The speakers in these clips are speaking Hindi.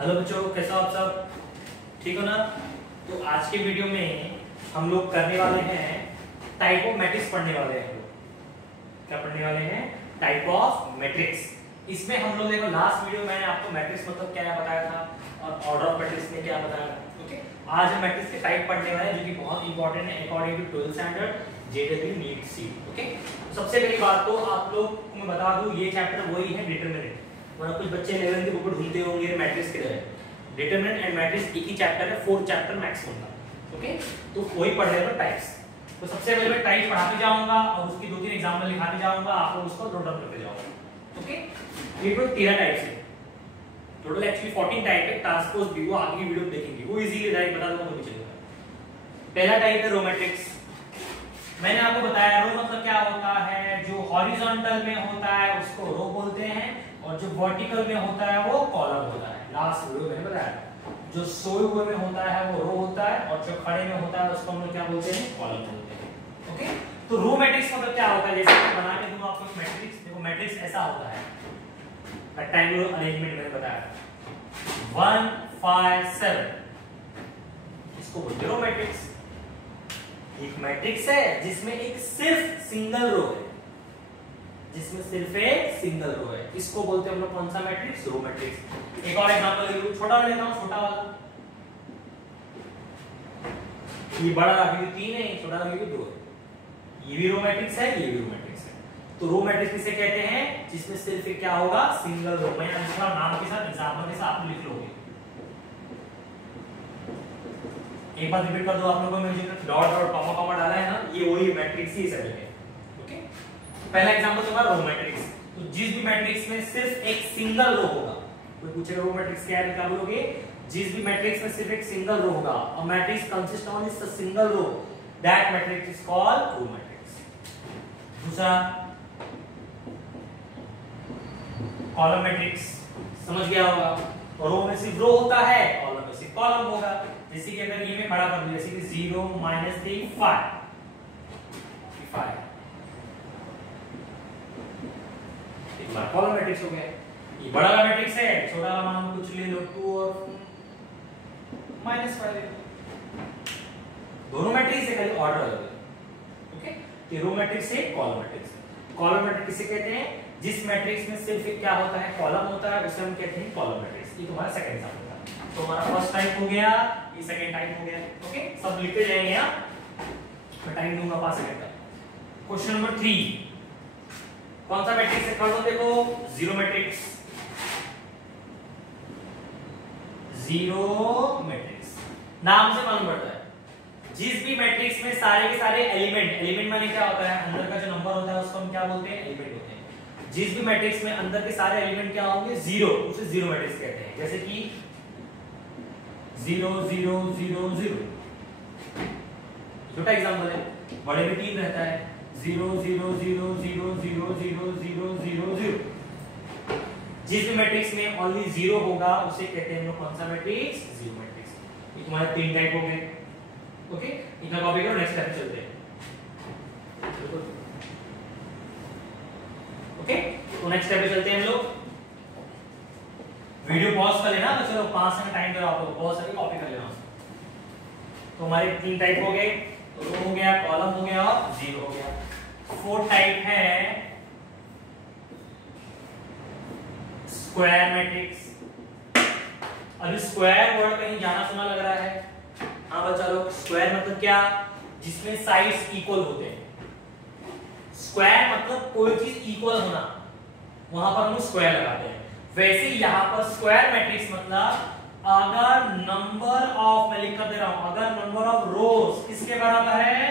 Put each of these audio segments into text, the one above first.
हेलो बच्चों, कैसे हो आप सब? ठीक हो ना? तो आज के वीडियो में हम लोग करने वाले हैं टाइप ऑफ मैट्रिक्स पढ़ने वाले हैं। क्या पढ़ने वाले हैं? Type of matrix. इसमें हम लोग देखो लास्ट वीडियो में मैंने आपको मैट्रिक्स मतलब क्या बताया था और ऑर्डर ऑफ मैट्रिक्स में क्या बताया था। ओके, आज हम मैट्रिक्स के टाइप पढ़ने वाले हैं जो कि बहुत इंपॉर्टेंट है according to 12th standard JW NEET C. Okay, सबसे पहली बात तो आप लोग को मैं बता दूं ये चैप्टर वही है डिटरमिनेंट। वरना कुछ बच्चे 11th की बुक को ढूंढते होंगे मैट्रिक्स के तरह। डिटरमिनेंट एंड मैट्रिक्स एक ही चैप्टर है, 4 चैप्टर मैक्सिमम का। ओके, तो वही पढ़ने वाला टाइप्स। तो सबसे पहले मैं टाइप पढ़ाते जाऊंगा और उसकी 2-3 एग्जांपल लिखाते जाऊंगा, आप लोग उसको नोट डाउन करते जाओगे। ओके, ये टोटल 13 टाइप्स है। टोटल एक्चुअली 14 टाइप है। ट्रांसपोज भी वो आगे की वीडियो में देखेंगे, वो इजीली टाइप बता दूंगा तो भी चलेगा। पहला टाइप है रो मैट्रिक्स। मैंने आपको बताया रो मतलब क्या होता है, जो हॉरिजॉन्टल में होता है उसको रो बोलते हैं और जो वर्टिकल में होता है वो कॉलम होता है। लास्ट वीडियो में बताया जो सोए हुए में होता है वो रो होता है और जो खड़े में होता है उसको हम लोग क्या बोलते हैं? कॉलम बोलते हैं। ओके, तो रो मैट्रिक्स मतलब क्या होता है, जैसे मैं बना के दूंगा आपको मैट्रिक्स। देखो मैट्रिक्स ऐसा होता है, रेक्टेंगुलर अरेंजमेंट मैंने बताया 1 5 7, इसको बोलते हैं रो मैट्रिक्स। एक मैट्रिक्स है जिसमें एक सिर्फ सिंगल रो है, जिसमें सिर्फ एक सिंगल रो है, इसको बोलते हैं हम लोग कौन सा मैट्रिक्स? Row matrix. एक और एग्जांपल ले लो, छोटा लेता हूं, छोटा वाला। ये बड़ा रखी 3 है, छोटा रखी 2 है। ये भी रो मैट्रिक्स है, ये भी रो मैट्रिक्स है। तो रो मैट्रिक्स किसे कहते हैं? जिसमें सिर्फ एक क्या होगा? Single row. मैं इसका नाम के साथ एग्जांपल के साथ लिख लोगे। एक बार रिपीट कर दो आप लोगों को, मैंने डॉट डॉट कॉमा कॉमा डाला है ना, ये वही मैट्रिक्स ही सब है। ओके, पहला एग्जांपल तुम्हारा रो मैट्रिक्स। तो जिस भी मैट्रिक्स में सिर्फ एक सिंगल रो होगा, कोई पूछेगा रो मैट्रिक्स क्या है, क्या बोलोगे? जिस भी मैट्रिक्स में सिर्फ एक सिंगल रो होगा, a matrix consist of a single row, that matrix is called row matrix. दूसरा कॉलम मैट्रिक्स, समझ गया होगा। रो में सिर्फ रो होता है, कॉलम में सिर्फ कॉलम होगा। जैसे कि अगर ये में खड़ा कर दूं, जैसे कि 0 -3 5 एक बार कॉलम मैट्रिक्स हो गया। ये बड़ा वाला मैट्रिक्स है, छोटा वाला मान कुछ ले लो 2 और -5 ले लो। दोनों मैट्रिक्स है, खाली ऑर्डर अलग है। ओके, ये रो मैट्रिक्स है, कॉलम मैट्रिक्स। कॉलम मैट्रिक्स किसे कहते हैं? जिस मैट्रिक्स में सिर्फ एक क्या होता है? कॉलम होता है, उसे हम कहते हैं कॉलम मैट्रिक्स। ये तुम्हारा सेकंड एग्जांपल था। तो हमारा फर्स्ट टाइप हो गया, ये सेकंड टाइप हो गया। ओके, सब लिखते जाएंगे आप, मैं टाइम दूंगा 5 सेकंड का। क्वेश्चन नंबर 3, कौन सा मैट्रिक्स है? कर दो, देखो जीरो मैट्रिक्स। जीरो मैट्रिक्स नाम से मालूम पड़ता है जिस भी मैट्रिक्स में सारे के सारे एलिमेंट माने क्या होता है? अंदर का जो नंबर होता है उसको हम क्या बोलते हैं? एलिमेंट होते हैं। जिस भी मैट्रिक्स में अंदर के सारे एलिमेंट क्या होंगे? जीरो, उसे जीरो मैट्रिक्स कहते हैं। जैसे कि 0 0 0 0, छोटा एग्जांपल है, बड़े में 3 रहता है 0 0 0 0 0 0 0 0 0। जिस भी मैट्रिक्स में ओनली 0 होगा उसे कहते हैं हम लोग कौन सा मैट्रिक्स? Zero matrix. ये तुम्हारे 3 टाइप हो गए। ओके, इतना कॉपी करो, नेक्स्ट स्टेप चलते हैं। ओके, तो नेक्स्ट स्टेप पे चलते हैं हम लोग। वीडियो पॉज कर लेना, चलो 5 सेकंड टाइम दे रहा हूं, पॉज करके कॉपी कर लेना। तो हमारे 3 टाइप हो गए, रो हो गया, कॉलम हो गया और जीरो हो गया। 4 टाइप है स्क्वायर मैट्रिक्स। अभी स्क्वायर वर्ड कहीं जाना सुना लग रहा है? हाँ बच्चा लोग, स्क्वायर मतलब क्या? जिसमें साइड्स इक्वल होते हैं। स्क्वायर मतलब कोई चीज इक्वल होना, वहां पर हम लोग स्क्वायर लगाते हैं। वैसे यहाँ पर स्क्वायर मैट्रिक्स मतलब अगर नंबर ऑफ, मैं लिख कर दे रहा हूं, अगर नंबर ऑफ रोज किसके बराबर है?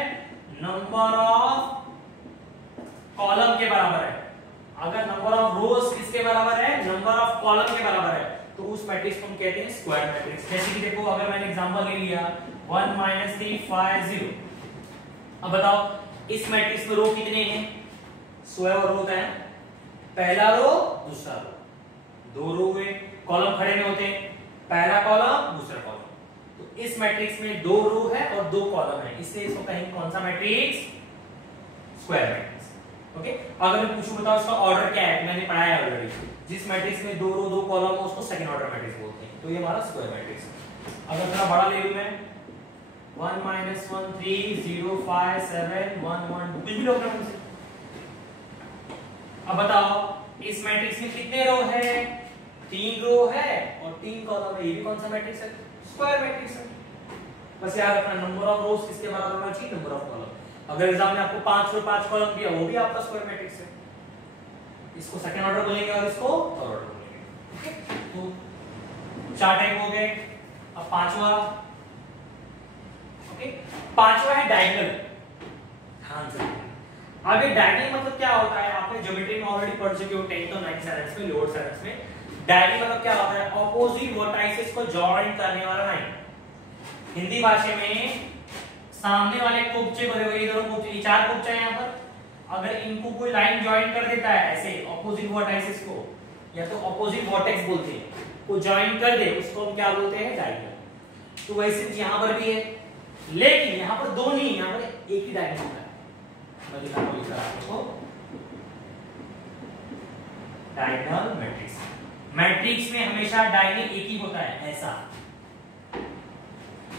नंबर ऑफ कॉलम के बराबर है। अगर नंबर ऑफ रोज किसके बराबर है? नंबर ऑफ कॉलम के बराबर है, तो उस मैट्रिक्स को हम कहते हैं स्क्वायर मैट्रिक्स। जैसे कि देखो, अगर मैंने एग्जांपल ले लिया 1 -3 5 0। अब बताओ इस मैट्रिक्स में रो कितने हैं? 16 रो होता है, पहला रो दूसरा रो, 2 रो हुए। कॉलम खड़े में होते हैं, पहला कॉलम दूसरा कॉलम। तो इस मैट्रिक्स में 2 रो है और 2 कॉलम है, इससे इसको कहेंगे कौन सा मैट्रिक्स? Square matrix. ओके, अगर मैं पूछूं बताओ इसका ऑर्डर क्या है, मैंने पढ़ाया है ऑलरेडी, जिस मैट्रिक्स में दो रो दो कॉलम हो उसको सेकंड ऑर्डर मैट्रिक्स बोलते हैं, तो ये हमारा स्क्वायर मैट्रिक्स है। अगर थोड़ा बड़ा ले लूं मैं 1 -1 3 0 5 7 1 1 कुछ भी लोग ना मुझसे। अब बताओ इस मैट्रिक्स में कितने रो है, 3 रो है और 3 कॉलम है, ये भी कौन सा मैट्रिक्स है, स्क्वायर मैट्रिक्स है। बस याद रखना नंबर ऑफ रोज किसके बराबर होना चाहिए, नंबर ऑफ कॉलम। अगर एग्जाम में आपको 5 रो 5 कॉलम दिया वो भी आपका स्क्वायर मैट्रिक्स है, इसको सेकंड ऑर्डर बोलेंगे और इसको थर्ड ऑर्डर बोलेंगे। तो 4 टाइप हो गए, अब पांचवा, ओके, पांचवा है डायगोनल। ध्यान से अब ये डायगोनल मतलब क्या होता है, आपने ज्योमेट्री में ऑलरेडी पढ़ चुके हो 10th और 9th साइंस में, लोअर साइंस में। डायगोनल मतलब क्या होता है, ऑपोजिट वर्टाइसेस को जॉइन करने वाला लाइन। हिंदी भाषा में सामने वाले कुब्जे को देखो, ये दोनों कुब्जे, ये 4 कुब्जे हैं यहाँ पर, अगर इनको कोई लाइन ज्वाइन कर देता है ऐसे ऑपोजिट वर्टाइसेस को, या तो ऑपोजिट वर्टेक्स बोलते हैं, को ज्वाइन कर दे उसको हम क्या बोलते हैं, डायगोनल। तो वैसे यहां पर भी है, लेकिन यहां पर दो नहीं, यहां पर एक ही डायगोनल होता है। मैं दिखाता हूं इधर आपको, डायगोनल मैट्रिक्स। मैट्रिक्स में हमेशा डायगोनल एक ही होता है, ऐसा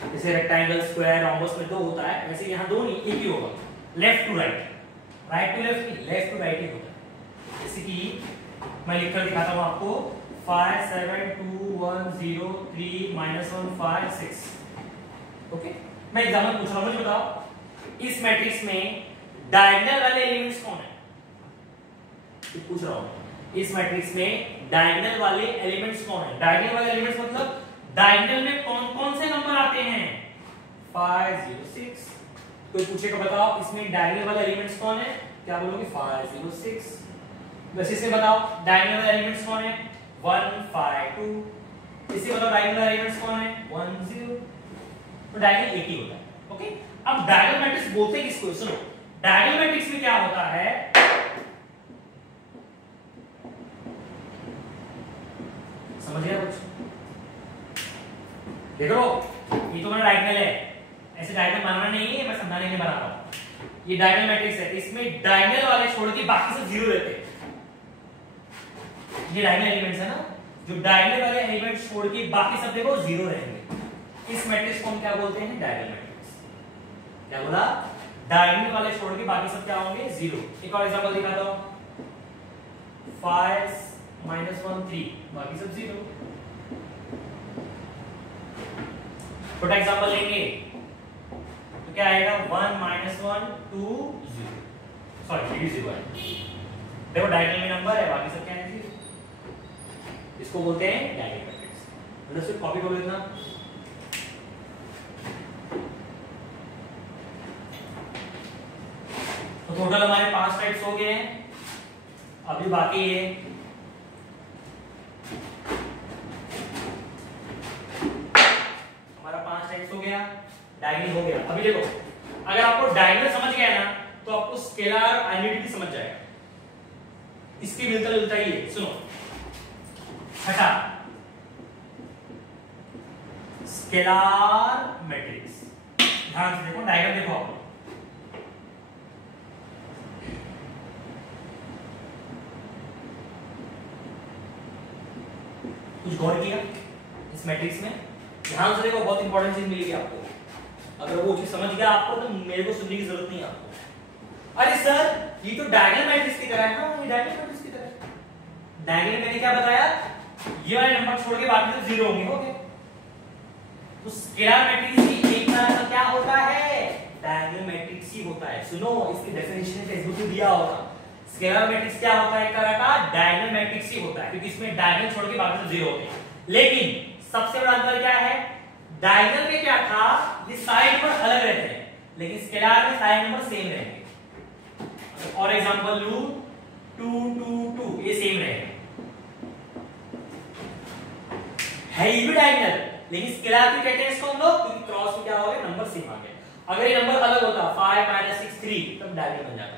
जैसे रेक्टेंगल, स्क्वायर, रोम्बस में 2 होता है, वैसे यहां 2 नहीं, एक ही होगा, left to right, right to left नहीं, लेफ्ट टू राइट ही होता है। जैसे कि मैं लिखकर दिखाता हूं आपको 5 7 2 1 0 3 -1 5 6। ओके, मैं एग्जाम्पल पूछ रहा हूं, मुझे बताओ इस मैट्रिक्स में डायगोनल वाले एलिमेंट्स कौन है, तो पूछ रहा हूं इस मैट्रिक्स में डायगोनल वाले एलिमेंट्स कौन है। डायगोनल वाले एलिमेंट्स मतलब डायगोनल में कौन से नंबर आते हैं, 5 0 6। कोई पूछेगा बताओ इसमें डायगोनल वाले एलिमेंट्स कौन है, क्या बोलोगे 5 0 6। वैसे से बताओ डायगोनल वाले एलिमेंट्स कौन है, 1 5 2। इसे बताओ डायगोनल वाले एलिमेंट्स कौन है, 1 0। तो डायगोनल एक ही होता है। ओके, अब डायगोनल मैट्रिक्स बोलते हैं किसको, सुनो, डायगोनल मैट्रिक्स में क्या होता है, समझ गया कुछ, देखो ये तो मेरा डायगोनल है, ऐसे डायगोनल बनाना नहीं है, मैं समझाने के लिए बना रहा हूं। ये डायगोनल मैट्रिक्स है, इसमें डायगोनल वाले छोड़ के बाकी सब 0 रहते हैं। ये डायगोनल एलिमेंट्स है ना, जो डायगोनल वाले एलिमेंट्स छोड़ के बाकी सब देखो 0 रहेंगे। इस मैट्रिक्स को हम क्या बोलते हैं, डायगोनल मैट्रिक्स। क्या बोला, डायगोनल वाले छोड़ के बाकी सब क्या होंगे, 0। एक और एग्जांपल दिखाता हूं, 5 -1 3, बाकी सब 0। छोटा एग्जांपल लेंगे तो क्या आएगा, 1 -1 2 0, सॉरी 3 0 है। देखो डायगोनल में नंबर है, बाकी सब क्या है, 0। इसको बोलते हैं डायगोनल मैट्रिक्स। मतलब सिर्फ कॉपी कर लेना। तो टोटल हमारे 5 टाइप्स हो गए हैं, अभी बाकी है हमारा 5 टाइप्स हो गया, डायगोनल हो गया। अभी देखो अगर आपको डायगोनल समझ गया ना तो आपको स्केलर आइडेंटिटी समझ जाएगा, इसके मिलता जुलता ही है। सुनो, छठा स्केलर मैट्रिक्स, ध्यान से देखो, डायग्राम देखो आप, कुछ गौर किया इस मैट्रिक्स में, ध्यान से देखो, बहुत इंपॉर्टेंट चीज मिलेगी आपको। अगर वो चीज समझ गया आपको तो मेरे को सुनने की जरूरत नहीं है आपको। अरे सर ये तो डायगोनल मैट्रिक्स की तरह है। हाँ, ये डायगोनल मैट्रिक्स की तरह है। डायगोनल मैंने क्या बताया, ये वाले नंबर छोड़ के बाकी सब 0 होंगे, ओके। तो स्केलर मैट्रिक्स ही एक तरह का क्या होता है, डायगोनल मैट्रिक्स ही होता है। सुनो, इसकी डेफिनेशन फेसबुक में दिया होगा। स्केलर मैट्रिक्स क्या होता है, एक तरह का डायगोनल मैट्रिक्स ही होता है, क्योंकि इसमें डायगोनल छोड़ के बाकी सब 0 होते हैं। लेकिन सबसे बड़ा अंतर क्या है, डायगोनल में क्या था, ये साइड नंबर अलग रहते हैं, लेकिन स्केलर में साइड नंबर सेम रहेंगे। और एग्जांपल लू 2 2 2, ये सेम रहेगा, है ये भी डायगोनल, लेकिन स्केलर भी कहते हैं इसको हम लोग, क्योंकि क्रॉस में क्या हो गया, नंबर सेम आ गया। अगर ये नंबर अलग होता 5 -6 3, तब डायगोनल बन जाता,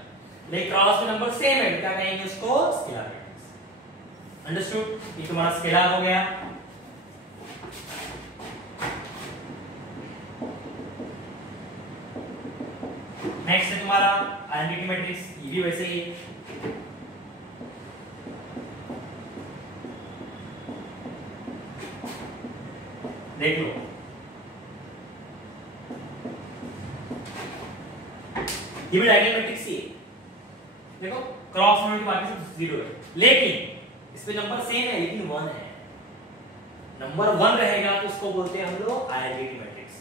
लेकिन क्रॉस में नंबर सेम है, क्या कहेंगे उसको, स्केलर मैट्रिक्स। अंडरस्टूड, ये तुम्हारा स्केलर हो गया। नेक्स्ट है तुम्हारा आइडेंटिटी मैट्रिक्स, ये भी वैसे ही है। देख लो, ये भी डायगोनल मैट्रिक्स ही है। देखो क्रॉस होने के बाद सब 0 है, लेकिन इस पे नंबर सेम है लेकिन 1 है। नंबर 1 रहेगा तो उसको बोलते हैं हम लोग आइडेंटिटी मैट्रिक्स।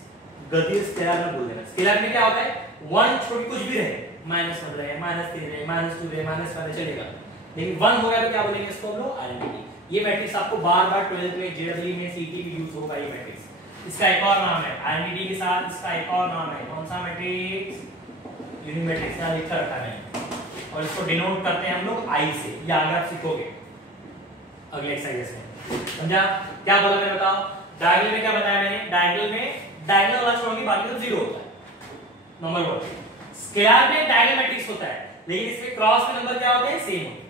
गति स्केलर में बोल देना। स्केलर में क्या होता है, 1 छोड़ कुछ भी रहे, -1 रहे, -3 रहे, -2 रहे, -5 रहे, चलेगा, लेकिन 1 हो गया तो क्या बोलेंगे इसको हम लोग आइडेंटिटी। ये मैट्रिक्स आपको बार-बार 12th में जेईई में सीटी में यूज होगा ये मैट्रिक्स। इसका एक और नाम है आइडेंटिटी के साथ, इसका एक और नाम है कौन सा मैट्रिक्स, यूनिट मैट्रिक्स। यहां लिखा रखा है और इसको डिनोट करते हैं हम लोग आई से। ये आगे आप सीखोगे अगले एक्सरसाइज में, समझा? क्या बोला मैंने, बताओ। डायगोनल में क्या बताया मैंने, डायगोनल में डायगोनल वाला छोड़ के बाकी तो 0 होता है, नंबर 1। स्केलर में डायगोनल मैट्रिक्स होता है, लेकिन इसमें क्रॉस में नंबर क्या होते हैं, सेम होते हैं।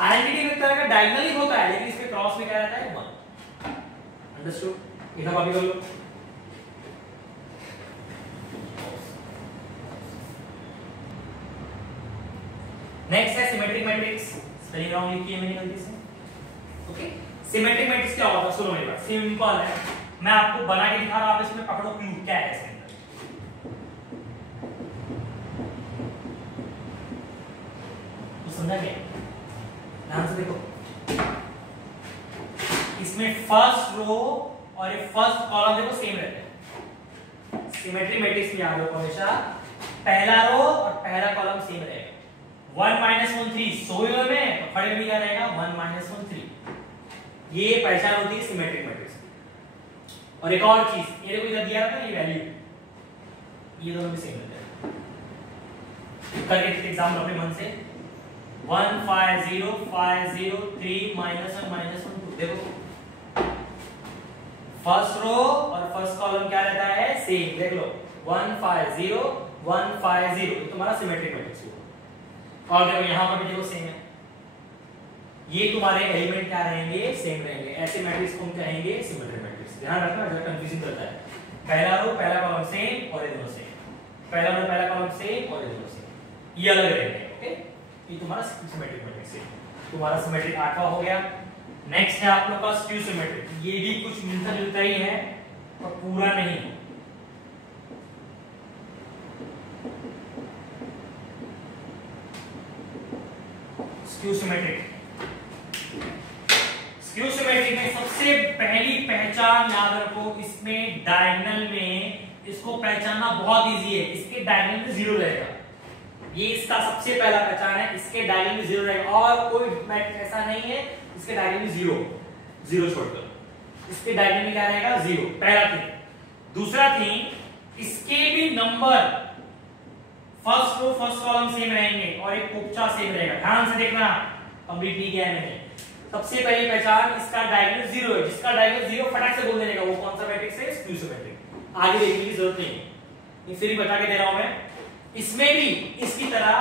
आइडेंटिटी वेक्टर का डायगोनल ही होता है, लेकिन इसमें क्रॉस में क्या रहता है, 1। अंडरस्टूड? इधर कॉपी कर लो। नेक्स्ट है सिमेट्रिक मैट्रिक्स। स्पेलिंग रॉन्ग लिखी है मैंने गलती से। ओके, सिमेट्रिक मैट्रिक्स क्या होता है, सुनो मेरी बात, सिंपल है। मैं आपको बना के दिखा रहा हूं, आप इसमें पकड़ो क्लू क्या है इसके अंदर। तो समझा क्या, ध्यान से देखो। इसमें फर्स्ट रो और ये फर्स्ट कॉलम देखो सेम रहते हैं। सिमेट्रिक मैट्रिक्स में याद रखो हमेशा पहला रो और पहला कॉलम सेम रहेगा। 1 -1 3 सोए में तो खड़े में क्या रहेगा, 1 -1 3। ये पहचान होती है सिमेट्रिक मैट्रिक्स की। और एक और चीज, ये देखो इधर दिया था ये वैल्यू, ये दोनों भी सेम रहते हैं। करके एग्जाम अपने मन से 1 5 0 5 0 3 -1 -1 2। देखो फर्स्ट रो और फर्स्ट कॉलम क्या रहता है, सेम। देख लो 1 5 0 1 5 0, ये तुम्हारा सिमेट्रिक मैट्रिक्स है। और देखो यहां पर भी देखो सेम है, ये तुम्हारे एलिमेंट क्या रहेंगे, सेम रहेंगे। ऐसे मैट्रिक्स को हम कहेंगे सिमेट्रिक मैट्रिक्स। ध्यान रखना, जरा कंफ्यूजन करता है। पहला रो पहला कॉलम सेम और ये दोनों सेम, पहला रो पहला कॉलम सेम और ये दोनों सेम, ये अलग रहेंगे। ओके, ये तुम्हारा सिमेट्रिक मैट्रिक्स है। तुम्हारा सिमेट्रिक 8वां हो गया। नेक्स्ट है आप लोग का स्क्यू सिमेट्रिक। ये भी कुछ मिलता जुलता ही है पर पूरा नहीं। स्क्यू सिमेट्रिक, स्क्यू सिमेट्रिक में सबसे पहली पहचान याद रखो, इसमें डायगोनल में इसको पहचानना बहुत इजी है। इसके डायगोनल में 0 रहेगा, ये इसका सबसे पहला पहचान है। इसके डायगोनल में 0 रहेगा और कोई मैट्रिक्स ऐसा नहीं है इसके डायगोनल में 0 छोड़कर इसके डायगोनल में क्या रहेगा, 0। पहला थिंग। दूसरा थिंग, इसके भी number first row first column same रहेंगे और एक पोपचा सेम रहेगा। ध्यान से देखना, कंप्लीट नहीं किया है मैंने। सबसे पहली पहचान, इसका डायगोनल 0 है। जिसका डायगोनल 0 फटाक से बोल देने का, वो कौन सा मैट्रिक्स है, स्क्यू सिमेट्रिक। आगे देखने की जरूरत नहीं, इसे भी बता के दे रहा हूं मैं। इसमें भी इसकी तरह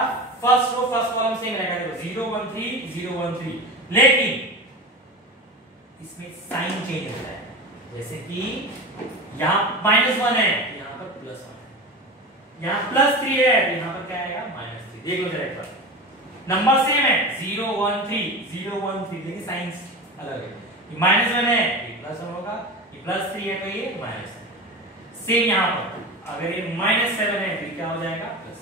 first row first column same रहेगा, देखो 0 1 3 0 1 3, लेकिन इसमें साइन चेंज होता है। जैसे कि यहां -1 है, यहां पर +1 है, यहां +3 है, यहां पर क्या आएगा, -3। देख लो जरा एक बार, नंबर सेम है 0 1 3 0 1 3, लेकिन साइंस अलग है। ये -1 है, ये +1 होगा, ये +3 है तो ये -1। सेम यहां पर अगर ये -7 है तो क्या हो जाएगा, प्लस।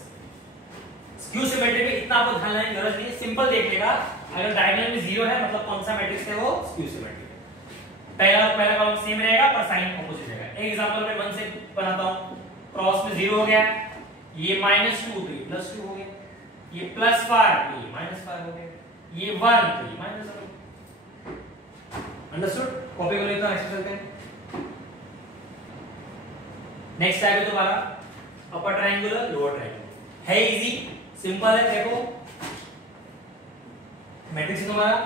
स्क्यू सिमेट्रिक में इतना आपको ध्यान देने की जरूरत नहीं है, सिंपल देख लेगा। अगर डायगोनल में 0 है मतलब कौन सा मैट्रिक्स है, वो स्क्यू सिमेट्रिक है। पहला कॉलम सेम रहेगा पर साइन ऑपोजिट रहेगा। एक एग्जांपल मैं 1 से बनाता हूं। क्रॉस में 0 हो गया, ये -2 तो ये +2 हो गया, ये +5 तो ये -5 हो गया, ये 1 तो ये -1। अंडरस्टूड? कॉपी कर लेते हैं, नेक्स्ट चलते हैं। नेक्स्ट टाइप है तुम्हारा अपर ट्रायंगुलर लोअर ट्रायंगुलर। है इजी, सिंपल है। देखो मैट्रिक्स है तुम्हारा,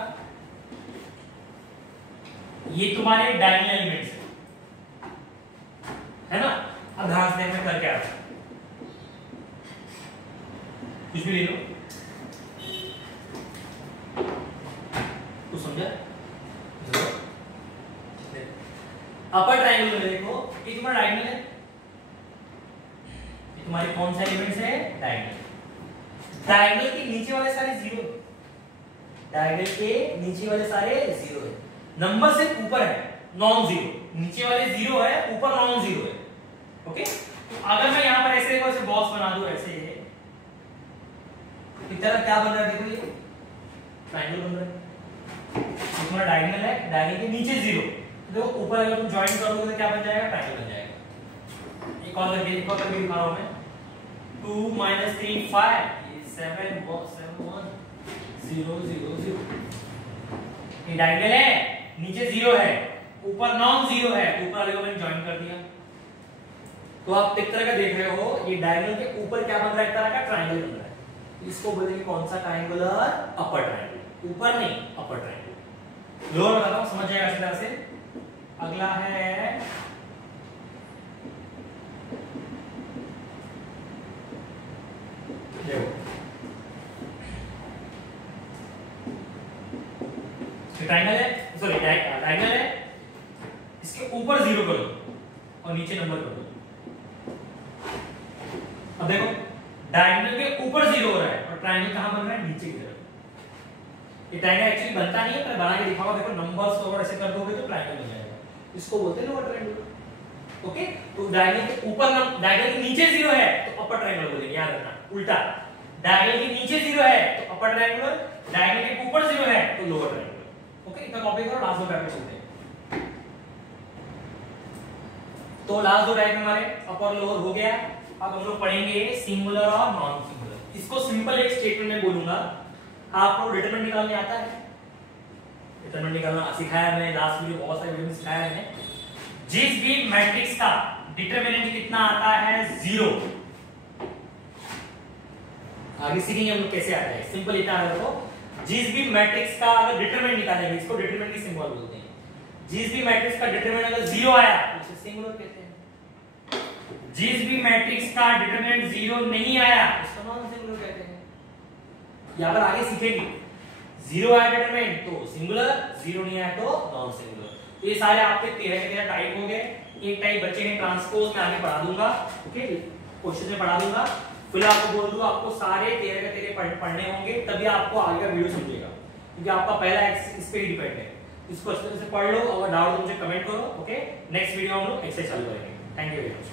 ये तुम्हारे डायगोनल एलिमेंट्स है ना। अब ध्यान से मैं कर क्या रहा हूं, कुछ भी ले लो, कुछ समझा? अपर ट्रायंगुलर में देखो, ये तुम्हारा डायगोनल है, तुम्हारे कौन से एलिमेंट्स है? डायगोनल। डायगोनल के नीचे वाले सारे जीरो, डायगोनल के नीचे वाले सारे जीरो है, नंबर से ऊपर है नॉन जीरो, नीचे वाले जीरो है, ऊपर नॉन जीरो है। ओके, तो अगर मैं यहाँ पर ऐसे ऐसे बॉक्स बना दूं, ऐसे इस तरह क्या बन रहा है? देखो ये ट्रायंगल बन रहा है, तुम्हारा डायगोनल है, डायगोनल के नीचे जीरो, देखो ऊपर अगर तुम ज्वाइन करोगे तो क्या बन जाएगा? ट्रायंगल बन जाएगा। एक और करके दिखा रहा हूं मैं, 2 - 3 5, 7 1 0 0 0। ये डायगोनल है, नीचे जीरो है, ऊपर नॉन जीरो है, ऊपर वाले को मैंने ज्वाइन कर दिया। तो आप एक तरह का देख रहे हो, ये डायगोनल के ऊपर क्या बन रहा है? एक तरह का ट्रायंगल बन रहा है। इसको बोलेंगे कौन सा? ट्रायंगुलर अपर ट्रायंगल। ऊपर नहीं, अपर ट्रायंगल। लोअर बताता हूं, समझ जाएगा इस तरह से। अगला है देखो, ट्रायंगल है, सॉरी डायगोनल है, इसके ऊपर जीरो करो और नीचे नंबर कर दो। अब देखो डायगोनल के ऊपर जीरो हो रहा है और ट्रायंगल कहां बन रहा है? नीचे की तरफ। ये ट्रायंगल एक्चुअली बनता नहीं है, पर बना के दिखाऊंगा। देखो नंबर्स को अगर ऐसे कर दोगे तो ट्रायंगल बन जाएगा, इसको बोलते हैं लोअर ट्रायंगल। ओके, तो डायगोनल के ऊपर, डायगोनल के नीचे जीरो है तो अपर ट्रायंगल बोलेंगे, याद रखना। उल्टा, डायगोनल के नीचे जीरो है तो अपर ट्रायंगल, डायगोनल के ऊपर जीरो है तो लोअर ट्रायंगल। ओके, इतना कॉपी करो, लास्ट दो पैटर्न चलते हैं। तो लास्ट दो डायग्राम हमारे अपर लोअर हो गया। अब हम लोग पढ़ेंगे सिंगुलर और नॉन सिंगुलर। इसको सिंपल एक स्टेटमेंट में बोलूंगा। आपको डिटरमिनेंट निकालने आता है? डिटरमिनेंट निकालना सिखाया मैंने, लास्ट वीडियो बहुत सारे वीडियो में सिखाया मैंने। जिस भी मैट्रिक्स का डिटरमिनेंट कितना आता है? 0। आगे सीखेंगे हम लोग कैसे आता है। सिंपल इतना आता है, तो जिस भी मैट्रिक्स का अगर डिटरमिनेंट निकालेंगे, इसको डिटरमिनेंट की सिंबल बोलते हैं। जिस भी मैट्रिक्स का डिटरमिनेंट अगर 0 आया तो उसे सिंगुलर कहते हैं। जिस भी मैट्रिक्स का डिटरमिनेंट 0 नहीं आया उसको नॉन सिंगुलर कहते हैं। यहां पर आगे सीखेंगे, 0 आया डिटरमिनेंट तो सिंगुलर, 0 नहीं आया तो नॉन सिंगुलर। तो ये सारे आपके 13 के 13 टाइप हो गए। एक टाइप बच्चे हैं ट्रांसपोज, में आगे पढ़ा दूंगा। ओके, क्वेश्चन में पढ़ा दूंगा। फिलहाल आपको बोल दूं, आपको सारे 13 के 13 पढ़ने होंगे, तभी आपको आगे का वीडियो समझेगा, क्योंकि आपका पहला इस पे ही डिपेंड है। इसको अच्छे से पढ़ लो, अगर डाउट तो मुझे कमेंट करो। ओके, नेक्स्ट वीडियो हम लोग एक्सरसाइज चालू करेंगे। Thank you very much.